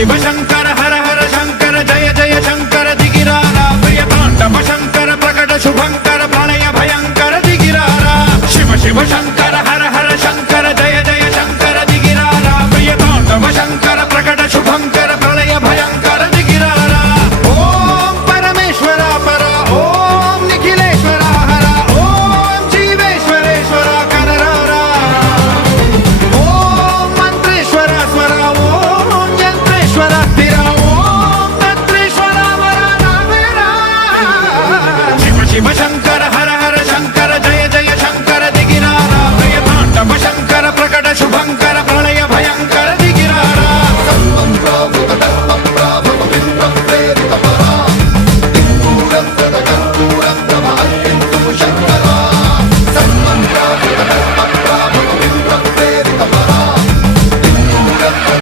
शिव शंकर हर हर शंकर जय जय शंकर दिगिरारा प्रिय तांडव शंकर प्रकट शुभंकर प्रणय भयंकर दिगिरारा शिव शिव शंकर